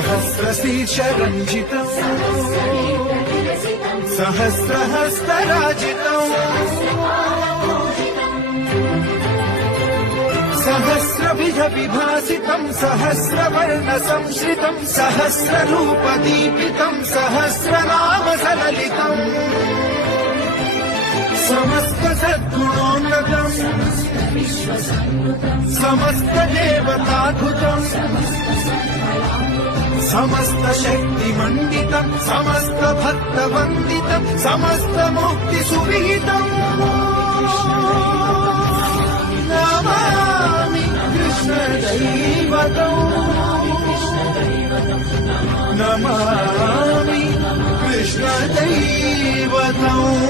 सहस्रशीर्षरञ्जितम् सहस्रहस्तराजितम् सहस्रविध विभासितम् सहस्रवर्ण संश्रितम् सहस्ररूपदीपितम् सहस्रनाम सललितम् समस्त सद्गुणोन्नतम् समस्त शक्ति मण्डितम् समस्त भक्त वन्दितम् समस्त मुक्तिसुविहितम् नमामि कृष्ण नमामि कृष्ण जीवतौ